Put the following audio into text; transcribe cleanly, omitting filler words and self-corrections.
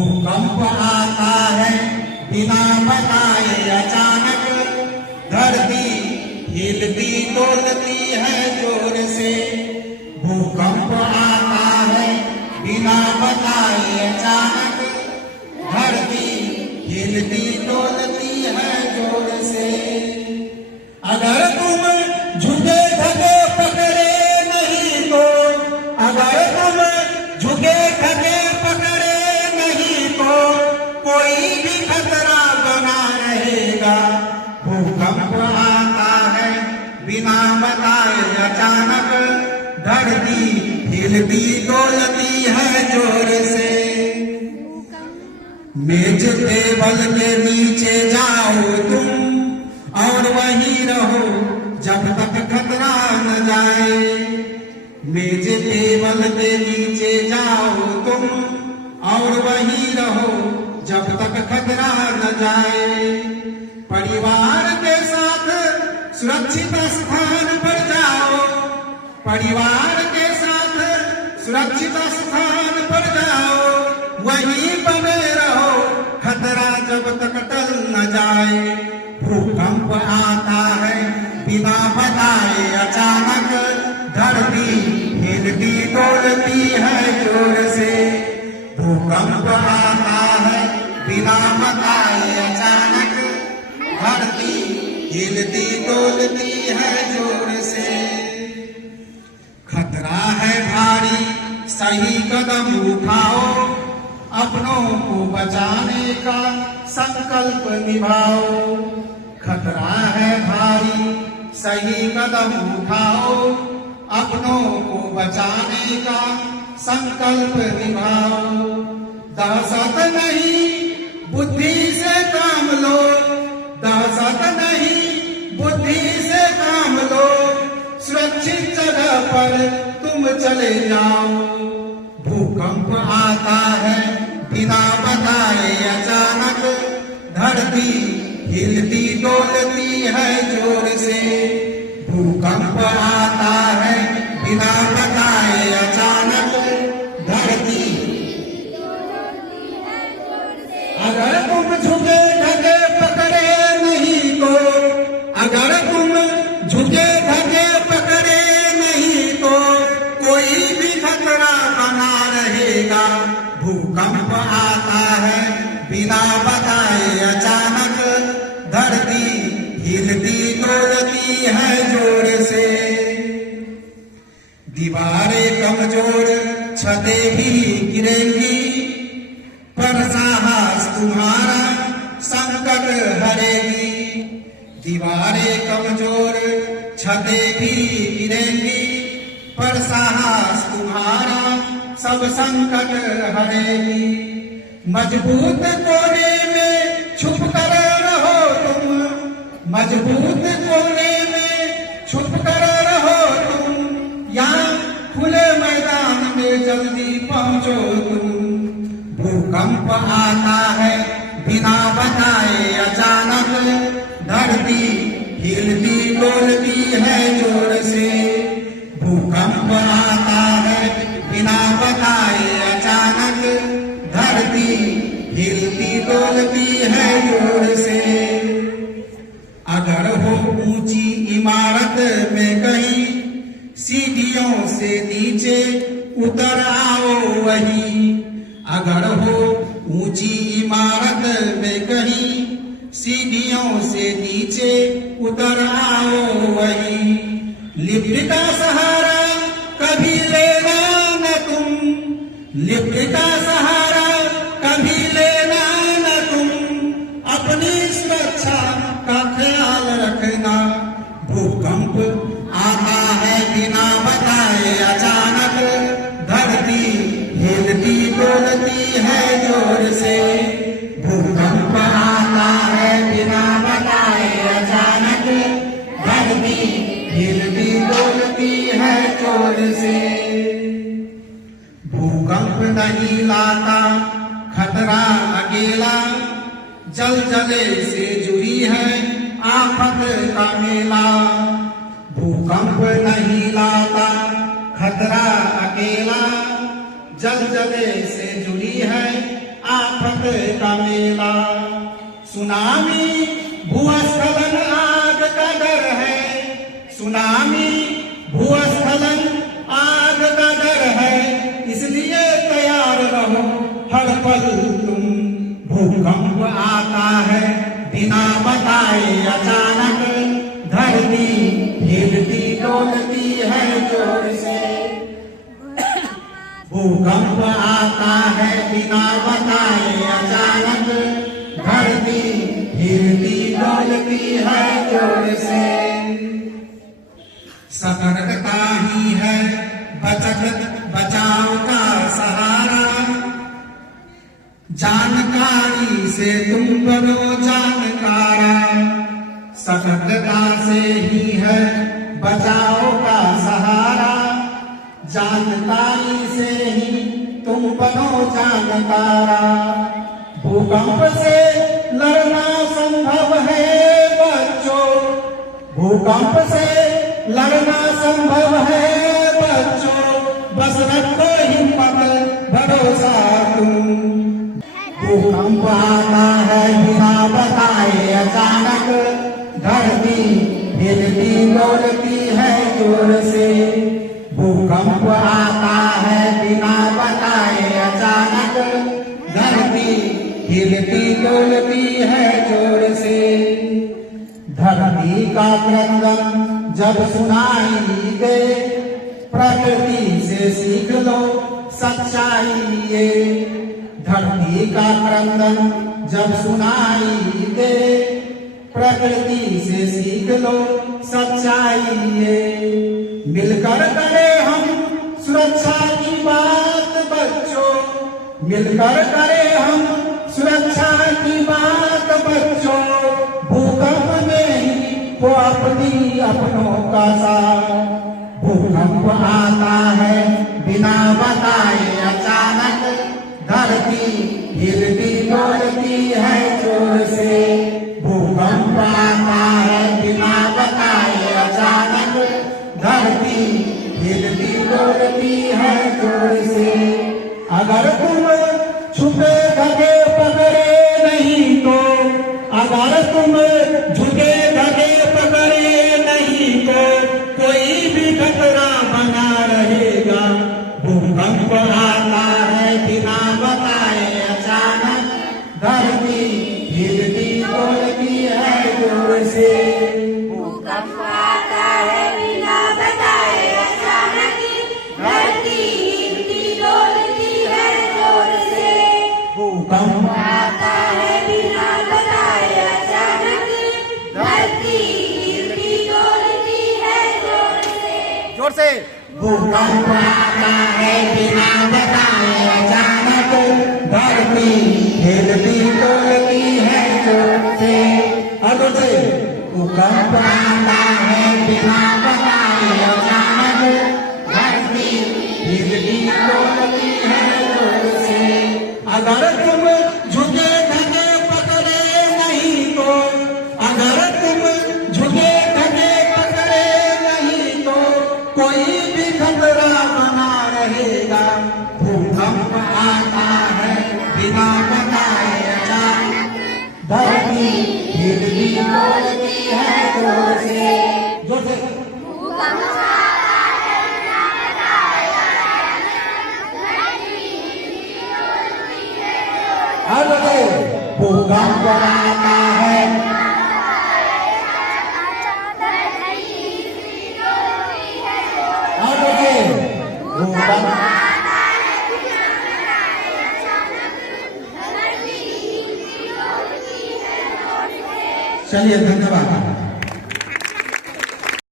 भूकंप आता है बिना बताए अचानक, धरती हिलती डोलती है जोर से। भूकंप आता है बिना बताए अचानक, धरती हिलती डोलती है जोर से। अगर तुम झुके धके पकड़े नहीं तो, अगर तुम झुके धके पकड़े नहीं तो, कोई भी खतरा बना रहेगा। भूकंप आता है बिना बताए अचानक, धरती हिलती डोलती है जोर से। मेज टेबल के नीचे जाओ तुम और वहीं रहो जब तक खतरा न जाए। मेज टेबल के नीचे जाओ तुम और वहीं रहो जब तक खतरा न जाए। परिवार के साथ सुरक्षित स्थान पर जाओ, परिवार के साथ सुरक्षित स्थान पर जाओ, वहीं बने रहो खतरा जब तक टल न जाए। भूकंप आता है बिना बताए अचानक, धरती हिलती डोलती है जोर से। भूकंप आता है बिना बताए अचानक, धरती हिलती डोलती है जोर से। खतरा है भारी, सही कदम उठाओ, अपनों को बचाने का संकल्प निभाओ। खतरा है भारी, सही कदम उठाओ, अपनों को बचाने का संकल्प निभाओ। दहशत नहीं बुद्धि से काम लो, दहशत नहीं बुद्धि से काम लो, सुरक्षित जगह पर तुम चले जाओ। भूकंप आता है बिना बताए अचानक, धरती हिलती डोलती है जोर से। भूकंप आता है बिना बताए अचानक, धरती अगर तुम झुके ढके पकड़े नहीं तो, अगर तुम झुके ढके पकड़े नहीं तो, कोई भी खतरा बना रहेगा। भूकंप आता है बिना बताए अचानक, धरती हिलती डोलती है जोर से। दीवारें कमजोर छतें भी गिरेंगी, पर साहस तुम्हारा संकट हरेगी। दीवारें कमजोर छतें भी गिरेंगी, पर साहस तुम्हारा सब संकट हरेगी। मजबूत कोने में छुप कर रहो तुम, मजबूत कोने में छुप कर रहो तुम, यहाँ खुले मैदान में जल्दी पहुंचो तुम। भूकंप आता है बिना बताए अचानक, धरती हिलती डोलती है जोर से। भूकंप आता है बिना बताए अचानक, धरती हिलती डोलती है जोर से। अगर हो ऊंची इमारत में कहीं, सीढ़ियों से नीचे उतर आओ वहीं। अगर हो ऊंची इमारत में कहीं, सीढ़ियों से नीचे उतर आओ वहीं। लिफ्ट का सहारा कभी लेना न तुम, लिफ्ट का सहारा कभी लेना न तुम, अपनी सुरक्षा का ख्याल रखना। भूकंप आता है बिना बताए अचानक, धरती हिलती डोलती है जोर से। भूकंप आता है बिना बताए अचानक, धरती हिलती डोलती है जोर से। भूकंप नहीं लाता खतरा अकेला, जलजले से जुड़ी है आफत का मेला। भूकंप नहीं लाता खतरा अकेला, जलजले से जुड़ी है आफत आफत का मेला। सुनामी भूस्खलन आग का डर है, सुनामी भूस्खलन आग का डर है, इसलिए तैयार रहो हर पल तुम। भूकंप आता है बिना बताए अचानक, धरती हिलती डोलती है जोर से। भूकंप आता है बिना बताए अचानक, धरती हिलती डोलती है जोर से। सतर्कता ही है बचाव का सहारा, जानकारी से तुम बनो जानकारा। सतर्कता से ही है बचाव का सहारा, जानकारी से ही तुम बनो जानकारा। भूकंप से लड़ना संभव है बच्चों, भूकंप से लड़ना संभव है बच्चों, बस रखो हिम्मत भरोसा तुम। भूकंप आता है बिना बताए अचानक, धरती हिलती डोलती है जोर से। भूकंप आता है बिना बताए अचानक, धरती हिलती डोलती है जोर से। धरती का क्रंदन जब सुनाई दे, प्रकृति से सीख लो सच्चाई ये। धरती का क्रंदन जब सुनाई दे, प्रकृति से सीख लो सच्चाई ये। मिलकर करें हम सुरक्षा की बात बच्चों, मिलकर करें हम सुरक्षा की बात बच्चों। भूकंप में ही वो अपनी अपनों का साथ। भूकंप आता है बिना बताए अचानक, धरती हिलती डोलती है जोर से। भूकंप आता है बिना बताए अचानक, धरती हिलती डोलती है जोर से। अगर तुम छुपे धके पकड़े नहीं तो, अगर तुम झुके धके पकड़े नहीं तो, कोई भी खतरा बना रहेगा। भूकंप आता है बिना बताए अचानक, धरती हिलती डोलती है जोर से। भूकंप आता है बिना बताए अचानक, धरती हिलती डोलती है जोर से। भूकंप आता है बिना बताए अचानक, धरती हिलती डोलती है जोर से। जोर से भूकंप आता है बिना बताए अचानक, धरती हिलती डोलती है जोर से। जोर से भूकंप आता है बिना बताए अचानक, धरती हिलती डोलती है जोर से। अगर तुम झुके धके पकड़े नहीं तो, अगर तुम झुके धके पकड़े नहीं तो, कोई भी खतरा बना रहेगा। भूकंप आता है बिना बताए अचानक, धरती हिलती डोलती है जोर से। जोर से भूकंप आता है बिना बताए अचानक, धरती हिलती डोलती है जोर से। भूकंप आता है भूकंप। चलिए धन्यवाद।